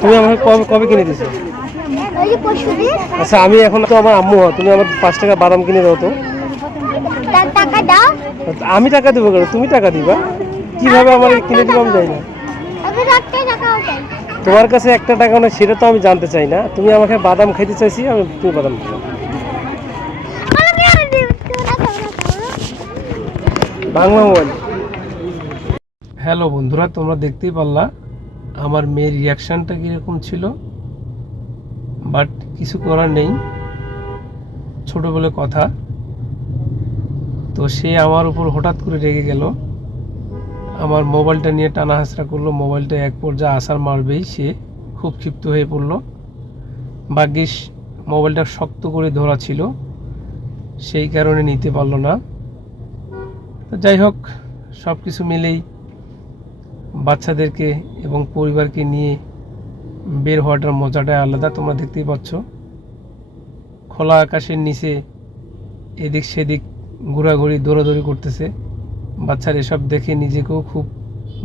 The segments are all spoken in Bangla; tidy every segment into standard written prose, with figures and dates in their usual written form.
তুমি আমাকে কবে কবে কিনে দিছো? আচ্ছা আমি এখন তো আমার আম্মু, তুমি আমার 5 টাকা বাদাম কিনে দাও তো। টাকা দাও। আমি টাকা দেবো কেন? তুমি টাকা দিবা। কিভাবে আমার কিনে দিবো আমি জানি না। তোমার কাছে একটা টাকা না, সেটা তো আমি জানতে চাই না। তুমি আমাকে বাদাম খাইতে চাইছি, আমি তুমি বাদাম দিবা। বাংলা মোবাইল। হ্যালো বন্ধুরা, তোমরা দেখতেই পারলা আমার মেয়ের রিয়াকশানটা কীরকম ছিল। বাট কিছু করার নেই, ছোটোবেলার কথা। তো সে আমার উপর হঠাৎ করে রেগে গেল, আমার মোবাইলটা নিয়ে টানা হাসরা করলো। মোবাইলটা এক পর্যায়ে আসার মারবেই সে খুব ক্ষিপ্ত হয়ে পড়ল। ভাগ্যিস মোবাইলটা শক্ত করে ধরা ছিল, সেই কারণে নিতে পারলো না। তো যাই হোক, সব কিছু মিলেই বাচ্চাদেরকে এবং পরিবারকে নিয়ে বের হওয়াটার মজাটাই আলাদা। তোমরা দেখতেই পাচ্ছ খোলা আকাশের নিচে এদিক সেদিক ঘোরাঘুরি দৌড়াদৌড়ি করতেছে। বাচ্চারা এসব দেখে নিজেকেও খুব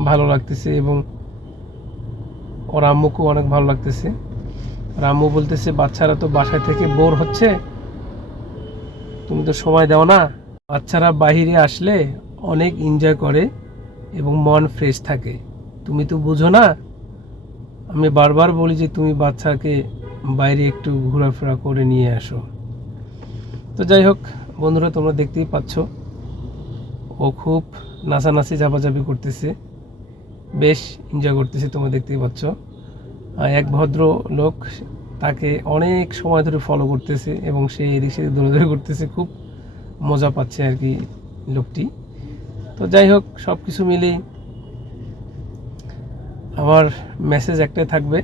ভালো লাগতেছে এবং ওর আম্মুকেও অনেক ভালো লাগতেছে। আর আম্মু বলতেছে, বাচ্চারা তো বাসায় থেকে বোর হচ্ছে, তুমি তো সময় দাও না। বাচ্চারা বাইরে আসলে অনেক এনজয় করে এবং মন ফ্রেশ থাকে, তুমি তো বুঝো না। আমি বারবার বলি যে তুমি বাচ্চাকে বাইরে একটু ঘোরাফেরা করে নিয়ে আসো। তো যাই হোক বন্ধুরা, তোমরা দেখতেই পাচ্ছ ও খুব নাচানাচি ঝাপাঝাপি করতেছে, বেশ এনজয় করতেছে। তোমরা দেখতেই পাচ্ছ এক ভদ্র লোক তাকে অনেক সময় ধরে ফলো করতেছে এবং সে এদিক সেদিক দৌড়াদৌড়ি করতেছে, খুব মজা পাচ্ছে আর কি লোকটি। তো যাই হোক, সব কিছু মিলেই আমার মেসেজ একটাই থাকবে,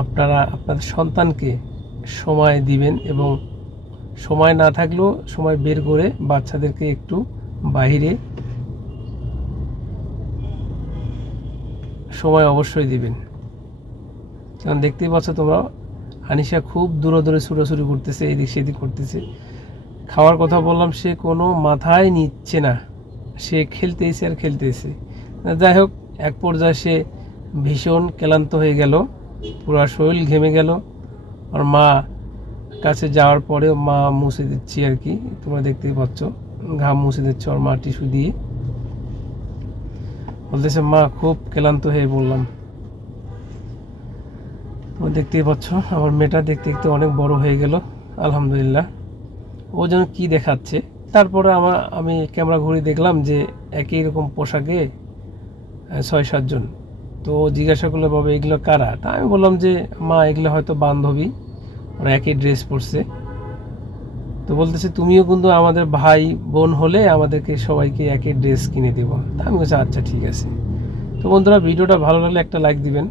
আপনারা আপনাদের সন্তানকে সময় দিবেন এবং সময় না থাকলেও সময় বের করে বাচ্চাদেরকে একটু বাইরে সময় অবশ্যই দিবেন। কারণ দেখতেই পাচ্ছ তোমরা, আনিশা খুব দূরে দূরে ছুটাছুটি করতেছে, এদিক সেদিক করতেছে। খাওয়ার কথা বললাম, সে কোনো মাথায় নিচ্ছে না, সে খেলতেইছে আর খেলতেছে। যাই হোক, এক পর্যায়ে সে ভীষণ ক্লান্ত হয়ে গেল, পুরো শরীর ঘেমে গেল। আর মা কাছে যাওয়ার পরে মা মুছে দিচ্ছি আর কি, তোমরা দেখতেই পাচ্ছ ঘাম মুছে দিচ্ছে ওর মা টিস্যু দিয়ে। বলতেছে, মা খুব ক্লান্ত হয়ে পড়লাম। তোমরা দেখতেই পাচ্ছ আমার মেয়েটা দেখতে দেখতে অনেক বড় হয়ে গেল আলহামদুলিল্লাহ। ও যেন কী দেখাচ্ছে। তারপরে আমি ক্যামেরা ঘুরে দেখলাম যে একই রকম পোশাকে 6-7 জন। তো জিজ্ঞাসা করলো, বাবা এগুলো কারা? তা আমি বললাম যে মা এগুলো হয়তো বান্ধবী, ওরা একই ড্রেস পরছে। তো বলতেছে, তুমিও কিন্তু আমাদের ভাই বোন হলে আমাদেরকে সবাইকে একই ড্রেস কিনে দেবো। তা আমি বলছি আচ্ছা ঠিক আছে। তো বন্ধুরা, ভিডিওটা ভালো লাগলে একটা লাইক দিবেন।